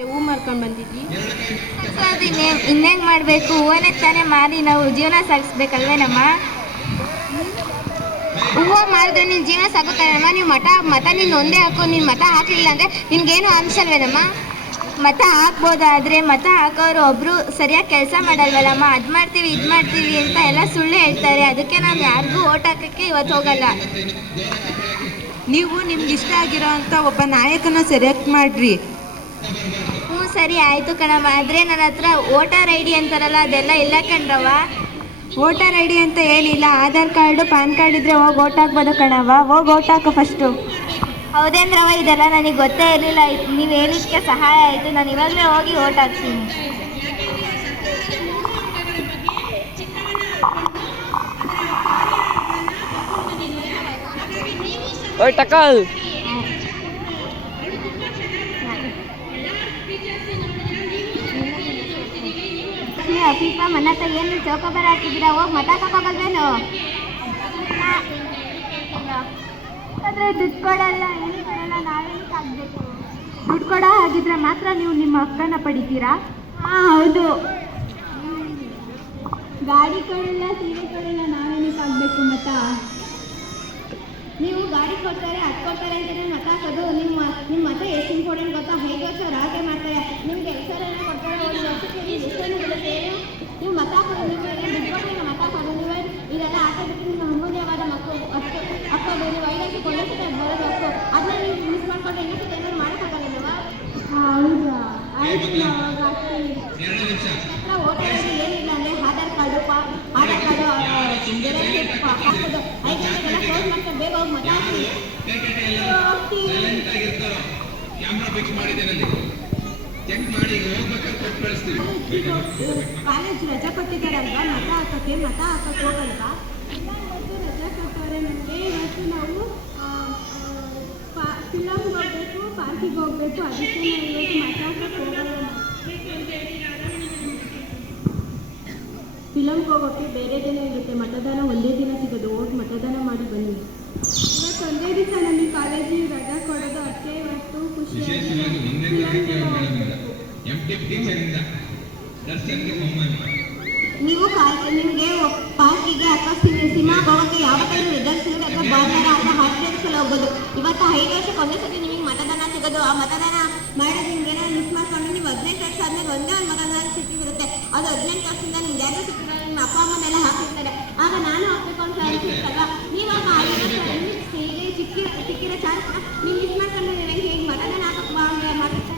ಹೂ ಮಾರ್ಕೊಂಡು ಬಂದಿದ್ವಿ. ಅದು ಇನ್ನೇನು ಮಾಡಬೇಕು, ಹೂವನ್ನೇ ತಾನೇ ಮಾರಿ ನಾವು ಜೀವನ ಸಾಗಿಸ್ಬೇಕಲ್ವೇನಮ್ಮ. ಹೂವು ಮಾರಿದ್ರೆ ನಿನ್ನ ಜೀವನ ಸಾಗುತ್ತಾನಮ್ಮ. ನೀವು ಮತ ನೀನು ಒಂದೇ ಹಾಕು, ನೀನು ಮತ ಹಾಕಲಿಲ್ಲ ಅಂದರೆ ನಿನ್ಗೇನು ಅನ್ಸಲ್ವೇನಮ್ಮ. ಮತ ಹಾಕ್ಬೋದಾದರೆ ಮತ ಹಾಕೋರು ಒಬ್ಬರು ಸರಿಯಾಗಿ ಕೆಲಸ ಮಾಡಲ್ವಲ್ಲಮ್ಮ. ಅದು ಮಾಡ್ತೀವಿ ಇದು ಮಾಡ್ತೀವಿ ಅಂತ ಎಲ್ಲ ಸುಳ್ಳು ಹೇಳ್ತಾರೆ. ಅದಕ್ಕೆ ನಾನು ಯಾರಿಗೂ ಓಟ್ ಹಾಕೋಕ್ಕೆ ಇವತ್ತು ಹೋಗಲ್ಲ. ನೀವು ನಿಮ್ಗೆ ಇಷ್ಟ ಆಗಿರೋ ಅಂಥ ಒಬ್ಬ ನಾಯಕನ ಸೆಲೆಕ್ಟ್ ಮಾಡಿರಿ. ಹ್ಞೂ ಸರಿ ಆಯಿತು ಕಣಮ್ಮ. ಆದರೆ ನನ್ನ ಹತ್ರ ವೋಟರ್ ಐ ಡಿ ಅಂತಾರಲ್ಲ ಅದೆಲ್ಲ ಇಲ್ಲ ಕಣ್ರವ. ವೋಟರ್ ಐ ಡಿ ಅಂತ ಏನಿಲ್ಲ, ಆಧಾರ್ ಕಾರ್ಡು ಪ್ಯಾನ್ ಕಾರ್ಡ್ ಇದ್ದರೆ ಹೋಗಿ ಓಟ್ ಹಾಕ್ಬೋದು ಕಣವ. ಹೋಗಿ ಓಟ್ ಹಾಕೋ ಫಸ್ಟು. ಹೌದೇಂದ್ರವ, ಇದೆಲ್ಲ ನನಗೆ ಗೊತ್ತೇ ಇರಲಿಲ್ಲ. ನೀವು ಹೇಳಿದ್ದಕ್ಕೆ ಸಹಾಯ ಆಯಿತು. ನಾನು ಇವಾಗಲೇ ಹೋಗಿ ಓಟ್ ಹಾಕ್ತೀನಿ. ಅಫೀಫ ಮನ ಹತ್ರ ಏನು ಚೌಕಾಬಾರ ಹಾಕಿದ್ದೀರಾ? ಹೋಗಿ ಮತ ಹಾಕೋಗಲ್ವೇನು? ಆದರೆ ದುಡ್ಡು ಕೊಡಲ್ಲ, ಏನು ಕೊಡಲ್ಲ, ನಾವೇನಕ್ಕೆ ಆಗಬೇಕು? ದುಡ್ಡು ಕೊಡೋ ಹಾಗಿದ್ರೆ ಮಾತ್ರ ನೀವು ನಿಮ್ಮ ಹಕ್ಕನ್ನು ಪಡಿತೀರಾ? ಹಾಂ ಹೌದು. ಗಾಡಿ ಕೊಡಲ್ಲ, ಸೀರೆ ಕೊಡಲ್ಲ, ನಾವೇನಕ್ಕೆ ಆಗಬೇಕು ಮತ? ನೀವು ಗಾಡಿ ಕೊಡ್ತಾರೆ, ಅದು ಕೊಡ್ತಾರೆ ಅಂತಲೇ ಮತ ಹಾಕೋದು. ನಿಮ್ಮ ಮತ ಎಷ್ಟು ಇಂಪಾರ್ಟೆಂಟ್ ಗೊತ್ತಾ? 5 ವರ್ಷ ರಾಜೆ ಮಾಡ್ತಾರೆ. ನಿಮ್ಗೆ 2 ಸಾವಿರ ಕೊಡ್ತಾರೆ, ಒಂದು ವರ್ಷಕ್ಕೆ ಎಷ್ಟೇನು ಬರುತ್ತೆ? ನೀವು ಮತ ಹಾಕೋದು, ನೀವು ದುಡ್ಡು ಕೊಟ್ಟರೆ ಮತ ಹಾಕೋದು. ನೀವು ಇದೆಲ್ಲ ಹಾಕೋದಕ್ಕೆ ನಿಮ್ಮ ಅಮೂಲ್ಯವಾದ ಮಕ್ಕಳು ಅಷ್ಟು ಹಾಕೋದು. ನೀವು 5 ವರ್ಷಕ್ಕೆ ಕೊಳ್ಳೋಕ್ಕೆ ಬರೋದು ಹಕ್ಕು. ಅದನ್ನ ನೀವು ಮಿಸ್ ಮಾಡಿಕೊಂಡ್ರೆ ಇನ್ನೊಂದು ಏನಾದ್ರು ಮಾಡೋಕ್ಕಾಗಲ್ಲವಾ? ಹೌದಾ, ಆಯ್ತು. ನಾವು ಹಾಕ್ತೀವಿ. ಹತ್ರ ವೋಟರ್ ಐ ಡಿ ಏನಿಲ್ಲ ಅಂದರೆ ಆಧಾರ್ ಕಾರ್ಡು ಹಾಕೋದು. 5 ಗಂಟೆಗೆಲ್ಲ ಕ್ಲೋಸ್ ಮಾಡ್ತಾರೆ. ಬೇಗ ಹೋಗಿ ಮತ ಹಾಕಿ. ಕಾಲೇಜ್ ರಜೆ ಕೊಟ್ಟಿದ್ದಾರಲ್ವಾ, ಮತ ಹಾಕೋಕ್ಕೆ ಹೋಗಲ್ವಾ? ಇವತ್ತು ರಜೆ ಕೊಟ್ಟವ್ರೆ ನನಗೆ. ಇವತ್ತು ನಾವು ಫಿಲಮ್ಗೆ ಹೋಗಬೇಕು, ಪಾರ್ಕಿಗೆ ಹೋಗಬೇಕು. ಅದಕ್ಕೆ ನಾವು ಇವತ್ತು ಮತ ಹಾಕೋಕ್ಕೆ ಹೋಗಲ್ಲ. ಫಿಲಮ್ಗೆ ಹೋಗೋಕ್ಕೆ ಬೇರೆ ದಿನ ಇರುತ್ತೆ, ಮತದಾನ ಒಂದೇ ದಿನ ಸಿಗೋದು. ಹೋಗಿ ಮತದಾನ ಮಾಡಿ ಬನ್ನಿ. ಇವತ್ತು ಒಂದೇ ದಿವಸ ನಮಗೆ ಕಾಲೇಜಿಗೆ ರಜೆ ಕೊಡೋದು. ಅದಕ್ಕೆ ಇವತ್ತು ಖುಷಿ. ನೀವು ನಿಮಗೆ ಪಾರ್ಕಿಗೆ ಅಥವಾ ಸಿನಿಮಾಗೆ ಹೋಗೋಕ್ಕೆ ಯಾವತ್ತಾದ್ರೂ ರಜೆ ಸಿಗುತ್ತೆ ಅಥವಾ ಭಾನುವಾರ ಅಥವಾ ಹಾಸ್ಟೆಲ್ಸಲ್ಲಿ ಹೋಗ್ಬೋದು. ಇವತ್ತು 5 ವರ್ಷಕ್ಕೆ ಒಂದೇ ಸತಿ ನಿಮಗೆ ಮತದಾನ ಸಿಗೋದು. ಆ ಮತದಾನ ಮಾಡೋದು ನಿಮಗೇನೋ ಮಿಸ್ ಮಾಡ್ಕೊಂಡು ನೀವು 18 ವರ್ಷ ಆದಮೇಲೆ ಒಂದೇ ಒಂದು ಮತದಾನ ಸಿಕ್ಕಿರುತ್ತೆ. ಅದು 18 ವರ್ಷದಿಂದ ನಿಮ್ಗೆ ಯಾರು ಸಿಕ್ಕಿದ್ರೆ ನಿಮ್ಮ ಅಪ್ಪ ಅಮ್ಮನೆಲ್ಲ ಹಾಕಿರ್ತಾರೆ. ಆಗ ನಾನು ಹಾಕಬೇಕು ಅಂತ ಅನಿಸುತ್ತಲ್ವ? ನೀವಾಗ 5 ವರ್ಷ ಹೇಗೆ ಸಿಕ್ಕಿರೋ ಚಾನ್ಸ್ನ ನೀವು ಮಿಸ್ ಮಾಡ್ಕೊಂಡು ನೀವು ಹೇಗೆ ಮತದಾನ ಹಾಕಕ್ಕೆ ಮಾಡ್ತಾರೆ?